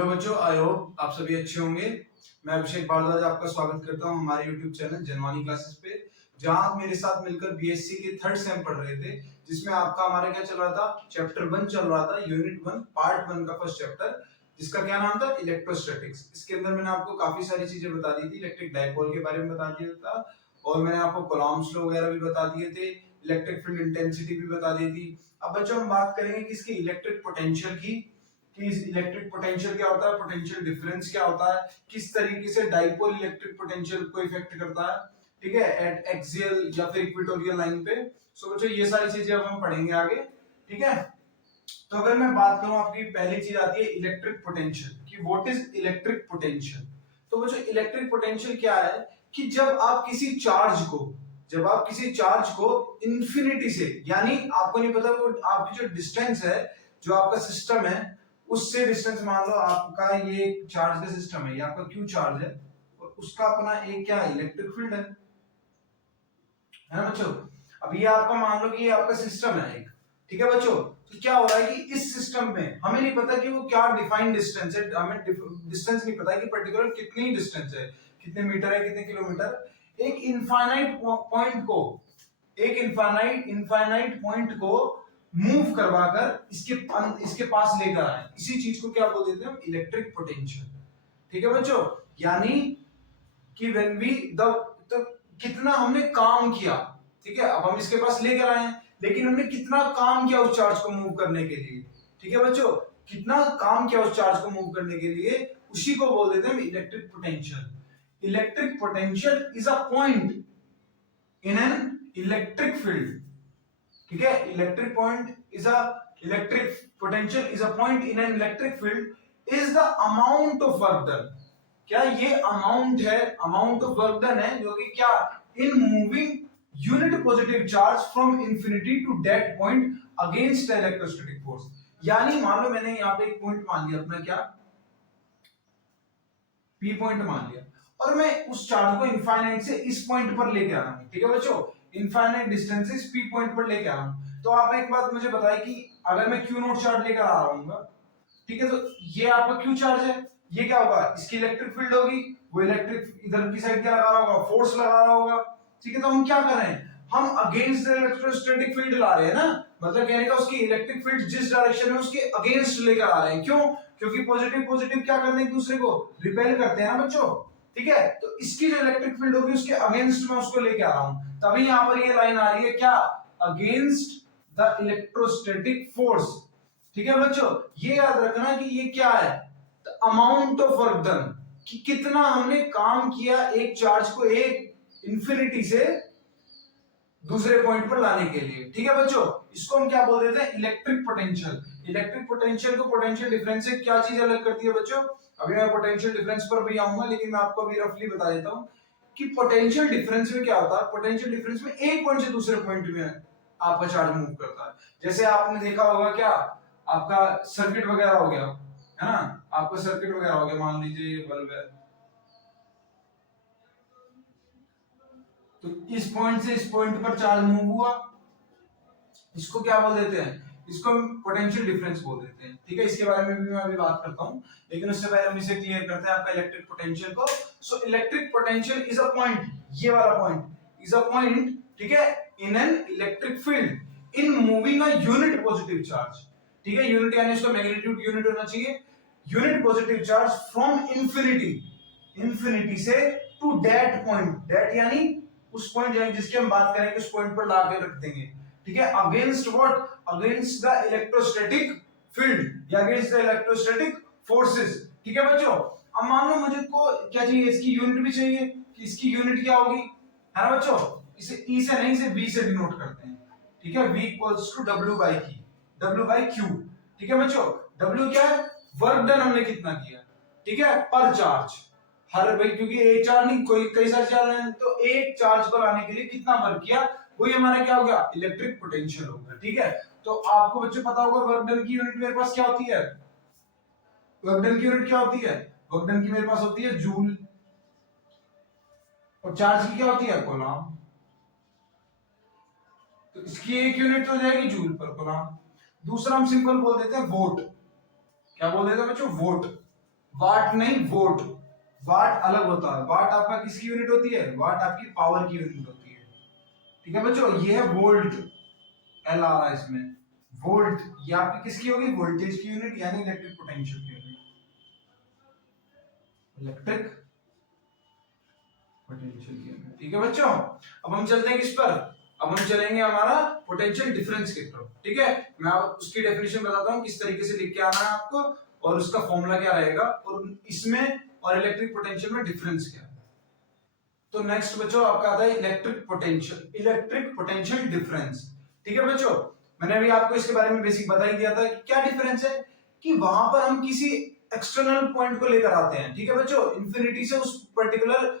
Hello बच्चों, I hope आप सभी अच्छे होंगे। मैं अभिषेक भारद्वाज आपका स्वागत करता हूं हमारे यूट्यूब चैनल जनवानी क्लासेस पे, जहां आप मेरे साथ मिलकर बीएससी के थर्ड सेम पढ़ रहे थे, जिसमें आपका हमारा क्या चल रहा था, चैप्टर 1 चल रहा था, यूनिट 1 पार्ट 1 का फर्स्ट चैप्टर, जिसका क्या नाम था, इलेक्ट्रोस्टैटिक्स। इसके अंदर मैंने आपको काफी सारी चीजें बता दी थी, इलेक्ट्रिक डायपोल के बारे में बता दिया था, और मैंने आपको कॉलम्स लॉ वगैरह भी बता दिए थे, इलेक्ट्रिक फील्ड इंटेंसिटी भी बता दी थी। अब बच्चों हम बात करेंगे किसकी, इलेक्ट्रिक पोटेंशियल की, कि इलेक्ट्रिक पोटेंशियल क्या होता है, पोटेंशियल डिफरेंस क्या होता है, किस तरीके से डाइपोल इलेक्ट्रिक पोटेंशियल को इफेक्ट करता है, ठीक है, एट एक्सियल या फिर इक्वेटोरियल लाइन पे। सो बच्चों ये सारी चीजें अब हम पढ़ेंगे आगे, ठीक है। तो अगर मैं बात करूं, आपकी पहली चीज आती है इलेक्ट्रिक पोटेंशियल, कि व्हाट इज इलेक्ट्रिक पोटेंशियल। तो बच्चों इलेक्ट्रिक पोटेंशियल क्या है, कि जब आप किसी चार्ज को इंफिनिटी से, यानी आपको नहीं पता वो आपकी जो डिस्टेंस है, जो आपका सिस्टम है, उससे डिस्टेंस, मान लो आपका ये चार्ज का सिस्टम है, ये आपका क्यू चार्ज है, और उसका अपना एक क्या है, इलेक्ट्रिक फील्ड है ना बच्चों। अब ये आपका मान लो कि ये आपका सिस्टम है एक, ठीक है बच्चों। तो क्या हो रहा है कि इस सिस्टम में हमें नहीं पता कि वो क्या डिफाइंड डिस्टेंस है, हमें डिस्टेंस नहीं पता कि पर्टिकुलर कितनी डिस्टेंस है, कितने मीटर है, कितने किलोमीटर। एक इनफाइनाइट पॉइंट को मूव करवाकर इसके पास लेकर आए, इसी चीज को क्या बोल देते हैं हम, इलेक्ट्रिक पोटेंशियल, ठीक है बच्चों। यानी कि व्हेन वी द तो कितना हमने काम किया, ठीक है। अब हम इसके पास लेकर आए हैं, लेकिन हमने कितना काम किया उस चार्ज को मूव करने के लिए, ठीक है बच्चों, कितना काम किया उस चार्ज को मूव करने के लिए, उसी को बोल देते हैं electric potential. Electric potential is a point in an electric field, ठीक है। Electric potential is a point in an electric field is the amount of work done. क्या ये अमाउंट है, अमाउंट ऑफ वर्क डन है, जो कि क्या, in moving unit positive charge from infinity to that point against electrostatic force. यानी मान लो मैंने यहां पे एक पॉइंट मान लिया अपना, क्या, पी पॉइंट मान लिया, और मैं उस चार्ज को इनफाइनाइट से इस पॉइंट पर लेके आ रहा हूं, ठीक है बच्चों, इनफाइनाइट डिस्टेंस से इस पी पॉइंट पर लेके आ रहा हूं। तो आप एक बात मुझे बताइए कि अगर मैं क्यू नॉट चार्ज लेकर आ रहा हूं, ठीक है, तो ये आपका क्यू चार्ज है, ये क्या होगा, इसकी इलेक्ट्रिक फील्ड होगी, वो इलेक्ट्रिक इधर की साइड क्या लगा रहा होगा, फोर्स लगा रहा होगा, ठीक है। तो हम क्या कर रहे हैं, हम अगेंस्ट द इलेक्ट्रोस्टैटिक फील्ड ला रहे हैं ना, मतलब कहने का उसकी इलेक्ट्रिक फील्ड जिस डायरेक्शन में उसके अगेंस्ट लेकर आ रहे हैं। क्यों? क्योंकि पॉजिटिव पॉजिटिव क्या करते हैं, एक दूसरे को रिपेल करते हैं ना बच्चों, ठीक है। तो इसकी जो इलेक्ट्रिक फील्ड होगी उसके अगेंस्ट में उसको लेके आ रहा हूं, तभी यहां पर ये लाइन आ रही है, क्या, अगेंस्ट द इलेक्ट्रोस्टैटिक फोर्स, ठीक है बच्चों। ये याद रखना कि ये क्या है, अमाउंट ऑफ वर्क डन, कि कितना हमने काम किया एक चार्ज को एक इंफिनिटी से दूसरे पॉइंट पर लाने के लिए, ठीक है बच्चों। इसको हम क्या बोल देते हैं, इलेक्ट्रिक पोटेंशियल। इलेक्ट्रिक पोटेंशियल को पोटेंशियल डिफरेंस से क्या चीज अलग करती है बच्चों, अभी मैं पोटेंशियल डिफरेंस पर भी आऊंगा, लेकिन मैं आपको अभी रफली बता देता हूं कि पोटेंशियल डिफरेंस में क्या होता है। पोटेंशियल डिफरेंस में एक पॉइंट से दूसरे पॉइंट में आपका चार्ज मूव करता है। जैसे आपने देखा होगा, क्या, आपका सर्किट वगैरह हो गया है ना, आपका सर्किट वगैरह हो गया, मान लीजिए बल्ब है, तो इस पॉइंट से इस पॉइंट पर चार्ज मूव हुआ, इसको क्या बोल देते हैं, इसको हम पोटेंशियल डिफरेंस बोल देते हैं, ठीक है। इसके बारे में भी मैं अभी बात करता हूं, लेकिन उससे पहले हम इसे क्लियर करते हैं आपका इलेक्ट्रिक पोटेंशियल को। So electric potential is a point, ये वाला पॉइंट इज अ पॉइंट, ठीक है, in an electric field in moving a unit positive charge, ठीक है। यूनिट यानी उसका मैग्नीट्यूड यूनिट होना चाहिए, unit positive charge from infinity से टू दैट पॉइंट, दैट यानी उस पॉइंट, यानी जिसकी हम बात करेंगे उस पॉइंट पर लाके रख देंगे, ठीक है, against what, against the electrostatic field या अगेंस्ट द इलेक्ट्रोस्टैटिक फोर्सेस, ठीक है बच्चों। अब मान लो मुझे को क्या चाहिए, इसकी यूनिट भी चाहिए, कि इसकी यूनिट क्या होगी, है ना बच्चों। इसे ई से नहीं, इसे वी से डिनोट करते हैं, ठीक है, v equals to w by q, ठीक है बच्चों। w क्या है, वर्क डन हमने कितना किया, ठीक है, पर चार्ज, हर भाई, क्योंकि एक चार्ज नहीं, कोई कई सारे चार्ज हैं, तो एक चार्ज को लाने के लिए कितना वर्क किया, वही हमारा क्या हो गया, इलेक्ट्रिक पोटेंशियल होगा, ठीक है। तो आपको बच्चों पता होगा वर्क डन की यूनिट मेरे पास क्या होती है, वर्क डन की यूनिट क्या होती है, वर्क डन की मेरे पास होती है जूल, और चार्ज की क्या होती है, कूलम। तो इसकी एक यूनिट तो हो जाएगी जूल पर कूलम। दूसरा हम सिंपल बोल देते हैं वोट, क्या बोल देते हैं बच्चों, वोट, वाट नहीं, वोट। वाट अलग होता है, वाट आपका किसकी यूनिट होती है, वाट आपकी पावर की यूनिट होती है। ठीक है बच्चों, ये है वोल्ट, एल आ रहा है इसमें, वोल्ट ये आपकी किसकी होगी, वोल्टेज की यूनिट यानी इलेक्ट्रिक पोटेंशियल की यूनिट, इलेक्ट्रिक पोटेंशियल की यूनिट। ठीक है बच्चों, अब हम चलते हैं किस पर, अब हम चलेंगे हमारा पोटेंशियल डिफरेंस की तरफ। ठीक है, मैं उसकी डेफिनेशन बताता हूँ किस तरीके से लिख के आना है आपको, और उसका फॉर्मूला क्या रहेगा, और इसमें और इलेक्ट्रिक पोटेंशियल में डिफरेंस क्या है। तो नेक्स्ट बच्चों आपका आता है इलेक्ट्रिक पोटेंशियल डिफरेंस। ठीक है बच्चों, मैंने अभी आपको इसके बारे में बेसिक बता ही दिया था कि क्या डिफरेंस है, कि वहां पर हम किसी एक्सटर्नल पॉइंट को लेकर आते हैं। ठीक है बच्चों, इंफिनिटी से उस पर्टिकुलर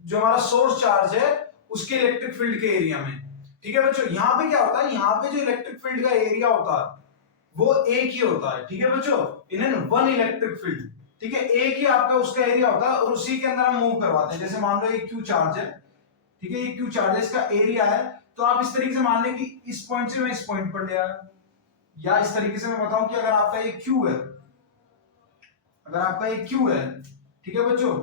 जो हमारा सोर्स चार्ज है उसके इलेक्ट्रिक फील्ड के एरिया में। ठीक है बच्चों, यहाँ पे क्या होता है, यहाँ पे जो इलेक्ट्रिक फील्ड का एरिया होता है वो एक ही होता है। ठीक है बच्चों, इन वन इलेक्ट्रिक फील्ड, ठीक है, एक ही आपका उसका एरिया होता है और उसी के अंदर हम मूव करवाते हैं। जैसे मान लो ये क्यू चार्ज है, ठीक है, ये क्यू चार्ज है, इसका एरिया है, तो आप इस तरीके से मान लें कि इस पॉइंट से मैं इस पॉइंट पर ले आया, या इस तरीके से मैं बताऊं कि अगर आपका ये क्यू है, अगर आपका ये क्यू है, ठीक है बच्चों,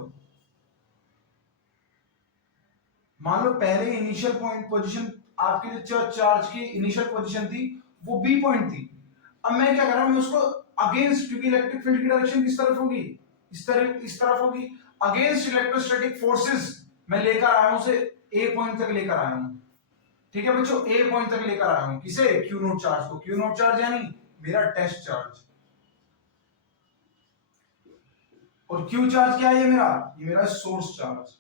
मान लो पहले इनिशियल पॉइंट पोजीशन आपकी जो चार्ज की इनिशियल पोजीशन थी वो बी पॉइंट थी। अब मैं क्या कर रहा हूं, मैं उसको अगेंस्ट, क्योंकि इलेक्ट्रिक फील्ड की डायरेक्शन किस तरफ होगी, इस तरफ होगी, अगेंस्ट इलेक्ट्रोस्टैटिक फोर्सेस मैं लेकर आया हूं उसे ए पॉइंट तक लेकर आया हूं। ठीक है बच्चों, ए पॉइंट तक लेकर आया हूं, किसे, क्यू नोट चार्ज को, क्यू नोट चार्ज यानी मेरा टेस्ट चार्ज, और क्यू चार्ज क्या है, ये मेरा सोर्स चार्ज।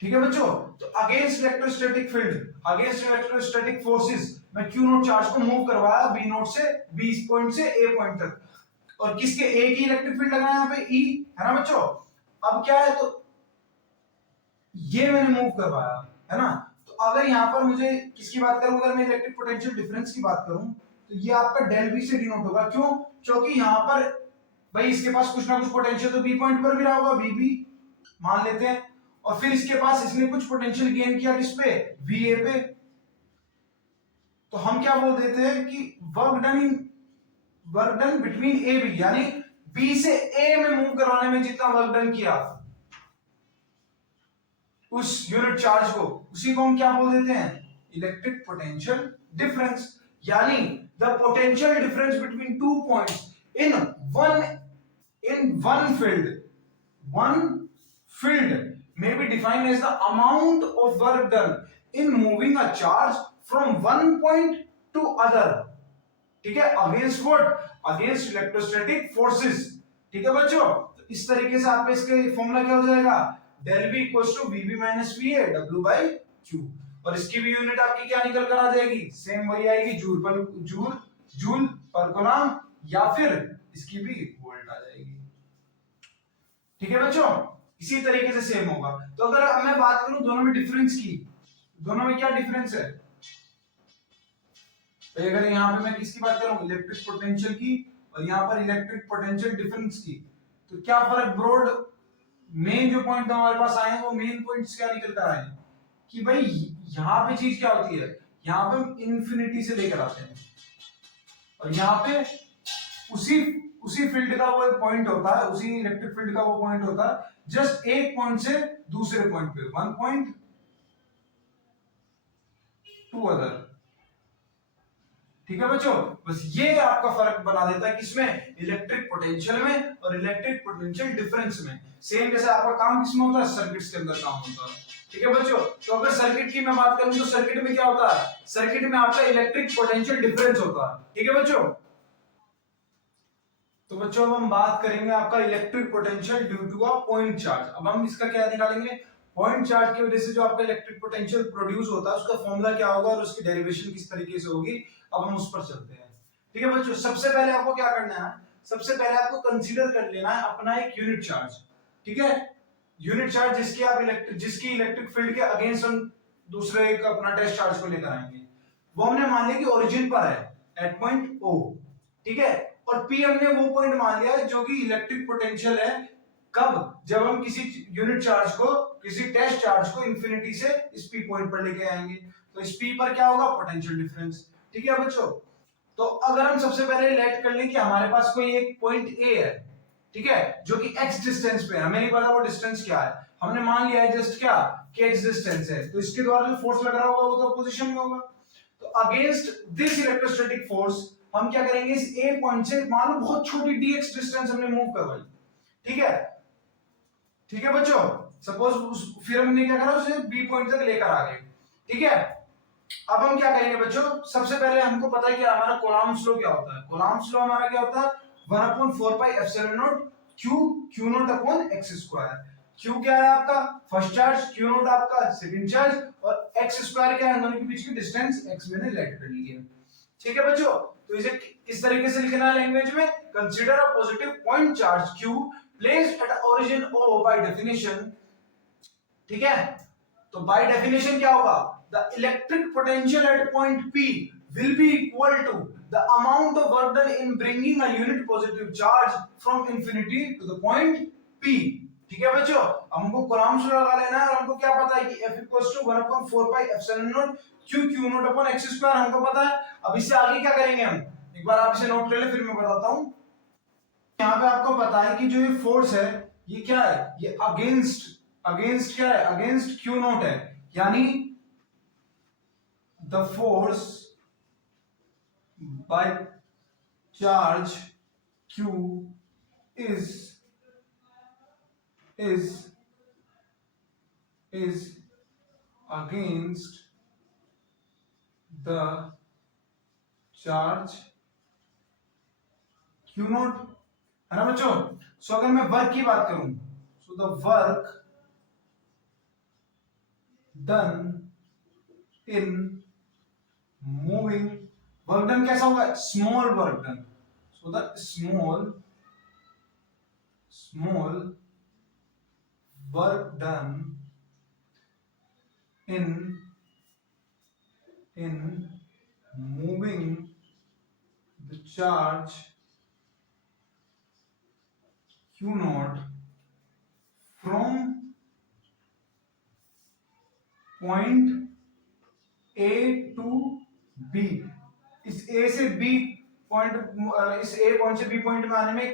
ठीक है बच्चों, तो against electrostatic field, against electrostatic forces मैं क्यू नोट चार्ज को मूव करवाया बी नोट से, बी पॉइंट से ए पॉइंट तक, और किसके, ए की इलेक्ट्रिक फील्ड लगाया यहाँ पे ई, है ना बच्चों। अब क्या है, तो ये मैंने मूव करवाया, है ना। तो अगर यहाँ पर मुझे किसकी बात करूं, अगर मैं इलेक्ट्रिक पोटेंशियल डिफरेंस की बात करूं, तो ये आपका डेल वी से डिनोट होगा। क्यों, क्योंकि यहाँ पर भाई इसके पास कुछ ना कुछ पोटेंशियल तो बी पॉइंट पर भी रहा होगा, बी बी मान लेते हैं, और फिर इसके पास इसने कुछ पोटेंशियल गेन किया किस पे, वी ए पे, तो हम क्या बोल देते हैं कि work done between A B, यानी बी से ए में मूव करवाने में जितना वर्क डन किया उस यूनिट चार्ज को, उसी को हम क्या बोल देते हैं, इलेक्ट्रिक पोटेंशियल डिफरेंस। यानी the potential difference between two points in one field may be defined as the amount of work done in moving a charge from one point to other। ठीक है, against what, against electrostatic forces. ठीक है बच्चों, तो इस तरीके से आपका इसका फॉर्मूला क्या हो जाएगा, del v equals to v b minus v a डब्ल्यू बाई क्यू, और इसकी भी यूनिट आपकी क्या निकल कर आ जाएगी, सेम वही आएगी, जूल पर कूलम, या फिर इसकी भी वोल्ट आ जाएगी। ठीक है बच्चों, इसी तरीके से सेम होगा। तो अगर अब मैं बात करूं दोनों में डिफरेंस की, दोनों में क्या डिफरेंस है, तो अगर यहाँ पे मैं किसकी बात करूं, इलेक्ट्रिक पोटेंशियल की, और यहाँ पर इलेक्ट्रिक पोटेंशियल डिफरेंस की, तो क्या फर्क, ब्रॉड मेन जो पॉइंट हमारे पास आए हैं वो मेन पॉइंट्स क्या निकल कर आए हैं, कि भाई यहाँ पे चीज क्या होती है, यहाँ पे हम इंफिनिटी से लेकर आते हैं, और यहाँ पे उसी फील्ड का वो एक पॉइंट होता है, उसी इलेक्ट्रिक फील्ड का वो पॉइंट होता है, जस्ट एक पॉइंट से दूसरे पॉइंट पे, वन पॉइंट टू अदर। ठीक है बच्चों, बस ये आपका फर्क बना देता है किसमें, इलेक्ट्रिक पोटेंशियल में और इलेक्ट्रिक पोटेंशियल डिफरेंस में। सेम जैसे आपका काम किसमें होता है, सर्किट्स के अंदर काम होता है। ठीक है बच्चों, तो अगर सर्किट की मैं बात करूं तो सर्किट में क्या होता है, सर्किट में आपका इलेक्ट्रिक पोटेंशियल डिफरेंस होता है। ठीक है बच्चों, तो बच्चों अब हम बात करेंगे आपका electric potential due to a point charge. अब हम इसका क्या निकालेंगे, पॉइंट चार्ज की वजह से जो आपका इलेक्ट्रिक पोटेंशियल प्रोड्यूस होता है उसका फॉर्मूला क्या होगा और उसकी डेरिवेशन किस तरीके से होगी, अब हम उस पर चलते हैं। ठीक है बच्चों, सबसे पहले आपको क्या करना है, सबसे पहले आपको कंसीडर कर लेना है अपना एक यूनिट चार्ज। ठीक है, यूनिट चार्ज जिसकी इलेक्ट्रिक फील्ड के अगेंस्ट हम दूसरे एक अपना टेस्ट चार्ज को लेकर आएंगे, वो हमने मान लिया कि ओरिजिन पर है एट पॉइंट ओ। ठीक है, और पी हमने वो पॉइंट मान लिया जो कि इलेक्ट्रिक पोटेंशियल है, कब, जब हम किसी यूनिट चार्ज को, किसी टेस्ट चार्ज को इंफिनिटी से इस पी पॉइंट पर लेके आएंगे, तो इस पी पर क्या होगा, पोटेंशियल डिफरेंस। ठीक है बच्चों, तो अगर हम सबसे पहले लेट कर लें कि हमारे पास कोई एक पॉइंट ए है, ठीक है, जो कि x डिस्टेंस पे है, हमें नहीं पता वो डिस्टेंस क्या है, हमने मान लिया है जस्ट क्या कि x डिस्टेंस है, तो इसके द्वारा जो फोर्स लग रहा होगा वो तो अपोजिशन में होगा। तो अगेंस्ट दिस इलेक्ट्रोस्टैटिक फोर्स हम क्या करेंगे, इस ए पॉइंट से मान लो बहुत छोटी dx डिस्टेंस हमने मूव करवाई, ठीक है, ठीक है बच्चों, सपोज फिर हमने क्या करा, उसे बी पॉइंट तक लेकर आ गए, ठीक है। अब हम क्या करेंगे बच्चों, सबसे पहले हमको पता है कि हमारा कूलम्ब्स लॉ क्या होता है, कूलम्ब्स लॉ हमारा क्या होता है 1/4 pi epsilon naught q naught upon x square. Q क्या है आपका फर्स्ट चार्ज, क्यू नॉट आपका सेकंड चार्ज, और x स्क्वायर क्या है, दोनों के बीच की डिस्टेंस x मैंने लेट कर ली है, ठीक है बच्चों। तो इसे किस तरीके से लिखना है लैंग्वेज में, consider a positive point charge q placed at origin o by definition, ठीक है। तो बाय डेफिनेशन क्या होगा, the electric potential at point P will be equal to the amount of work done in bringing a unit positive charge from infinity to the point P, ठीक है बच्चों। हमको Coulomb's law लगा लेना है और हमको क्या पता है कि F equals to 1/4 pi epsilon naught q naught upon x square हमको पता है। अब इससे आगे क्या करेंगे हम, एक बार आप इसे नोट कर ले फिर मैं बताता हूं। यहाँ पे आपको पता है कि जो ये फोर्स है ये क्या है, ये अगेंस्ट क्या है, अगेंस्ट क्यू नॉट है, यानी the force by charge q is against the charge q not, है ना बच्चों। सो अगर मैं वर्क की बात करूं, so the work done in moving, work done कैसा होगा, small work done, so the small work done in moving the charge q naught from point A to B, इस A से B पॉइंट, इस A point से B point में आने में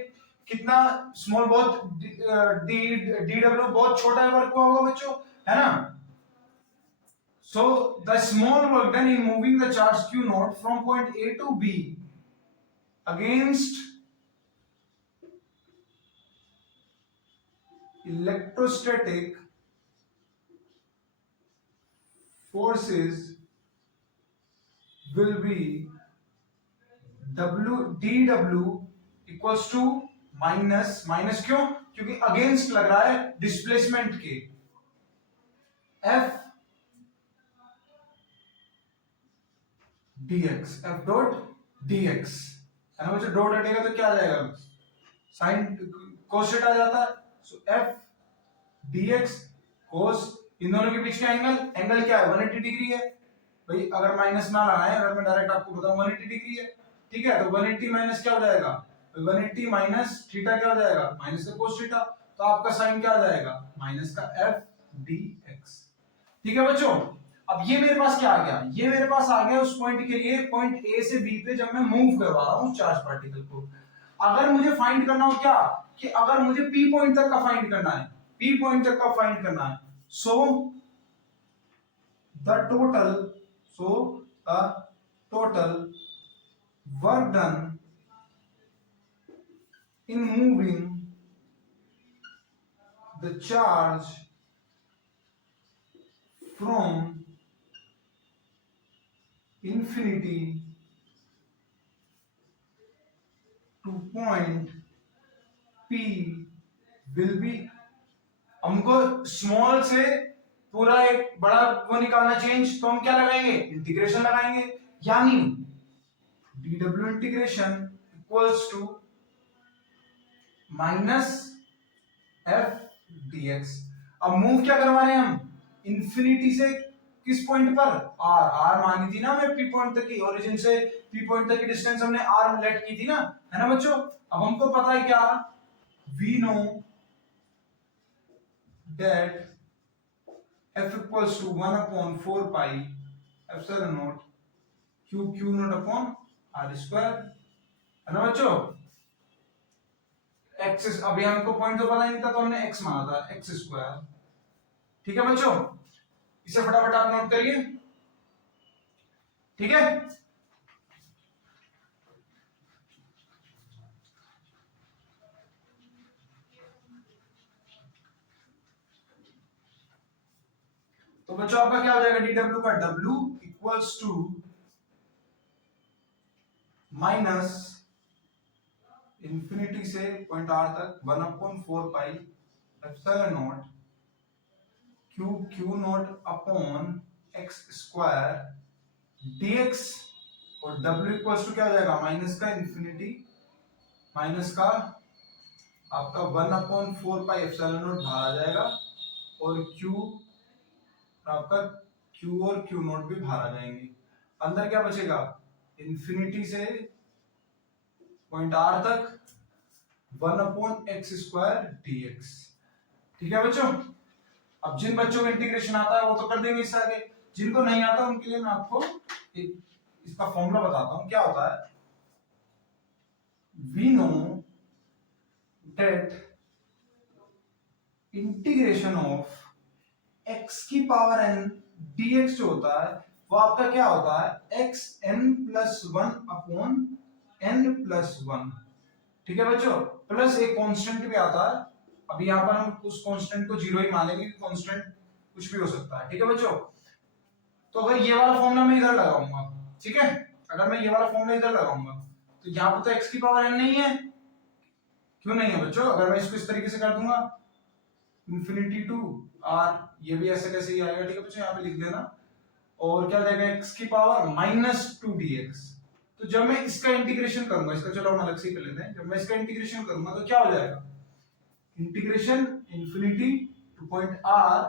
कितना स्मॉल, बहुत डी डब्ल्यू बहुत छोटा है वर्क हुआ होगा बच्चों, है ना। So the small work done in moving the charge q naught from point A to B against electrostatic forces will be dw equals to minus क्यों, क्योंकि अगेंस्ट लग रहा है डिस्प्लेसमेंट के, f डॉट dx, है ना बच्चों, डॉट हटेगा तो क्या आ जाएगा, साइन कोस आ जाता है, सो f dx कोस, इन दोनों के बीच का एंगल क्या है 180 डिग्री है भाई, अगर माइनस ना लगाए, अगर मैं डायरेक्ट आपको बताऊं 180 डिग्री है, ठीक है, तो 180 माइनस क्या हो जाएगा, 180 माइनस थीटा क्या हो जाएगा, माइनस का कोस थीटा, तो आपका साइन क्या आ जाएगा, माइनस का f dx, ठीक है बच्चों। अब ये मेरे पास क्या आ गया, ये मेरे पास आ गया उस पॉइंट के लिए, पॉइंट ए से बी पे जब मैं मूव करवा रहा हूं चार्ज पार्टिकल को। अगर मुझे फाइंड करना हो क्या, कि अगर मुझे पी पॉइंट तक का फाइंड करना है, पी पॉइंट तक का फाइंड करना है, so the total work done in moving the charge from infinity to point P will be, हमको स्मॉल से पूरा एक बड़ा वो निकालना चेंज, तो हम क्या लगाएंगे, इंटीग्रेशन लगाएंगे, यानी dw integration equals to minus f dx। अब मूव क्या करवा रहे हैं हम, इंफिनिटी से किस पॉइंट पर, r मानी थी ना मैं p पॉइंट तक की, ओरिजिन से p पॉइंट तक की डिस्टेंस हमने r लेट की थी ना, है ना बच्चों। अब हमको पता है क्या, we know that f equals to 1/4 pi epsilon naught q naught upon r square, है ना बच्चों। एक्स, अभी हमको पॉइंट तो पता ही नहीं था तो हमने एक्स माना था, एक्स स्क्वायर। ठीक है बच्चों, इसे फटाफट आप नोट करिए। ठीक है, तो बच्चों आपका क्या हो जाएगा, डी डब्ल्यू का डब्ल्यू इक्वल्स टू माइनस इंफिनिटी से पॉइंट आर तक 1/4 pi epsilon naught q naught upon x square dx, और w इक्वल्स टू क्या हो जाएगा, माइनस का इंफिनिटी माइनस का आपका 1/4 पाई एप्सिलॉन नॉट बाहर आ जाएगा, और q आपका q और q नॉट भी बाहर आ जाएंगे। अंदर क्या बचेगा, इंफिनिटी से पॉइंट r तक 1/x स्क्वायर dx। ठीक है बच्चों, अब जिन बच्चों को इंटीग्रेशन आता है वो तो कर देंगे इससे आगे, जिनको नहीं आता उनके लिए मैं आपको एक इसका फॉर्मूला बताता हूं। क्या होता है, we know that integration of x की पावर n dx जो होता है वो आपका क्या होता है, x n plus 1 upon n plus 1। ठीक है बच्चों, प्लस एक कांस्टेंट भी आता है। अभी यहां पर हम उस कांस्टेंट को जीरो ही मानेंगे, कांस्टेंट कुछ भी हो सकता है। ठीक है बच्चों, तो अगर ये वाला फॉर्मूला मैं इधर लगाऊंगा, ठीक है, अगर मैं ये वाला फॉर्मूला इधर लगाऊंगा तो यहाँ पर तो x की पावर n नहीं है। क्यों नहीं है बच्चों, अगर मैं इसको इस तरीके से कर दूंगा इंफिनिटी टू r, ये भी ऐसे कैसे ही आएगा। ठीक है बच्चों, यहाँ पे लिख देना, और क्या हो जाएगा, x की पावर -2 dx। तो जब मैं इसका इंटीग्रेशन करूंगा, इसका चलो हम अलग से कर लेते हैं, जब मैं इसका इंटीग्रेशन करूंगा तो क्या हो जाएगा, integration infinity two point r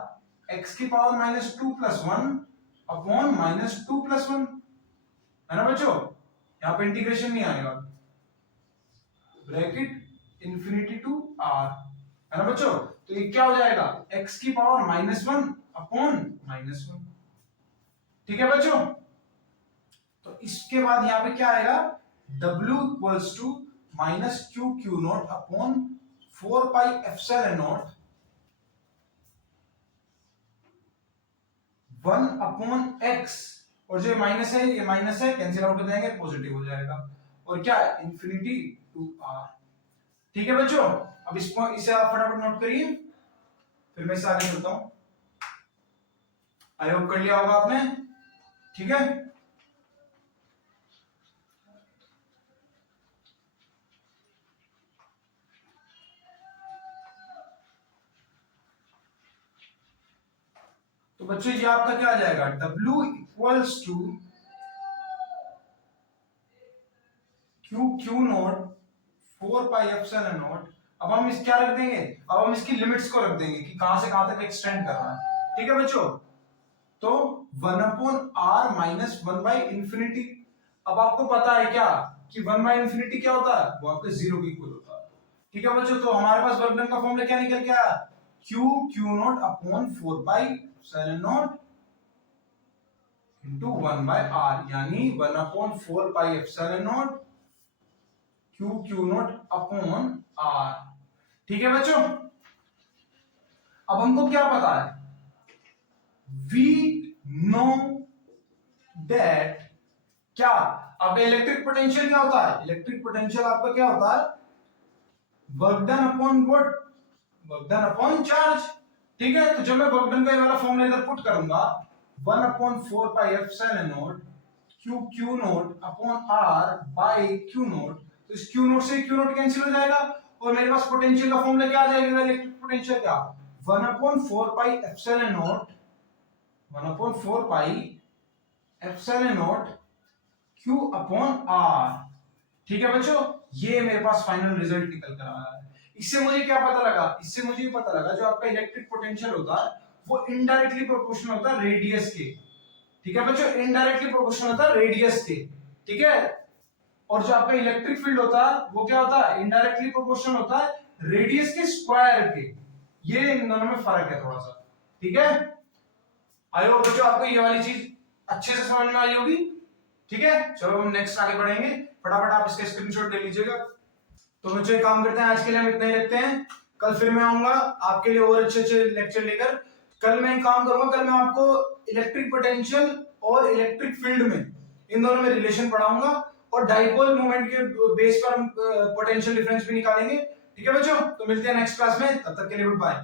x की पावर -2 प्लस 1 अपॉन -2 प्लस 1, है ना बच्चों। यहाँ पे इंटीग्रेशन नहीं आएगा, ब्रैकेट इंफिनिटी टू r, है ना बच्चों। तो ये क्या हो जाएगा, x की पावर -1 अपॉन -1। ठीक है बच्चों, तो इसके बाद यहाँ पे क्या आएगा, w equals to minus q q naught upon 4 pi epsilon naught 1 upon x, और जो माइनस है ये माइनस है, कैंसिल आउट हो जाएंगे, पॉजिटिव हो जाएगा, और क्या है, इंफिनिटी टू r। ठीक है बच्चों, अब इसको इसे आप फटाफट नोट करिए, फिर मैं इसे आगे चलता हूं। आई होप कर लिया होगा आपने। ठीक है, तो बच्चों ये आपका क्या आ जाएगा, W equals to q naught 4 pi epsilon naught. अब हम इस क्या रख देंगे, अब हम इसकी लिमिट्स को रख देंगे कि कहां से कहां तक एक्सटेंड कर रहा है। ठीक है बच्चों, तो 1 upon r minus 1 by infinity. अब आपको पता है क्या कि 1 बाई इंफिनिटी क्या होता है, वो आपके जीरो के इक्वल होता है। ठीक है बच्चों, तो हमारे पास वर्क डन का फॉर्मूला क्या निकल के आया, q naught upon 4 pi epsilon naught into 1 by r, यानी 1 upon 4 pi epsilon naught q naught upon r। ठीक है बच्चों, अब हमको क्या पता है, वी नो दैट क्या, अब इलेक्ट्रिक पोटेंशियल क्या होता है, इलेक्ट्रिक पोटेंशियल आपका क्या होता है, work done upon what, work done upon charge. ठीक है, तो जब मैं वर्क डन का ये वाला फॉर्मूला इधर पुट करूंगा 1 upon 4 pi epsilon naught q naught upon r by q naught, तो इस क्यू नॉट से क्यू नॉट कैंसिल हो जाएगा, और मेरे पास पोटेंशियल का फॉर्मूला क्या आ जाएगा, इलेक्ट्रिक पोटेंशियल क्या, 1 upon 4 pi epsilon naught 1 upon 4 pi epsilon naught Q upon r। ठीक है बच्चों, ये मेरे पास फाइनल रिजल्ट निकल कर आया है। इससे मुझे क्या पता लगा, इससे मुझे ये पता लगा जो आपका इलेक्ट्रिक पोटेंशियल होता है वो इनडायरेक्टली प्रोपोर्शनल होता है रेडियस के। ठीक है बच्चों, इनडायरेक्टली प्रोपोर्शनल होता है रेडियस के। ठीक है, और जो आपका इलेक्ट्रिक फील्ड होता है वो क्या होता है, इनडायरेक्टली प्रोपोर्शनल होता है रेडियस के स्क्वायर के। ये इन दोनों में फर्क है थोड़ा सा। ठीक है, आई होप बच्चों आपको ये वाली चीज अच्छे से समझ में आई होगी। ठीक है, चलो हम नेक्स्ट आगे बढ़ेंगे, फटाफट आप इसका स्क्रीनशॉट ले लीजिएगा। तो बच्चों एक काम करते हैं, आज के लिए हम इतना ही रखते हैं, कल फिर मैं आऊंगा आपके लिए और अच्छे अच्छे लेक्चर लेकर। कल मैं एक काम करूंगा, कल मैं आपको इलेक्ट्रिक पोटेंशियल और इलेक्ट्रिक फील्ड में, इन दोनों में रिलेशन पढ़ाऊंगा, और डाइपोल मोमेंट के बेस पर हम पोटेंशियल डिफरेंस भी निकालेंगे। ठीक है बच्चों, तो मिलते हैं नेक्स्ट क्लास में, तब तक के लिए गुड बाय।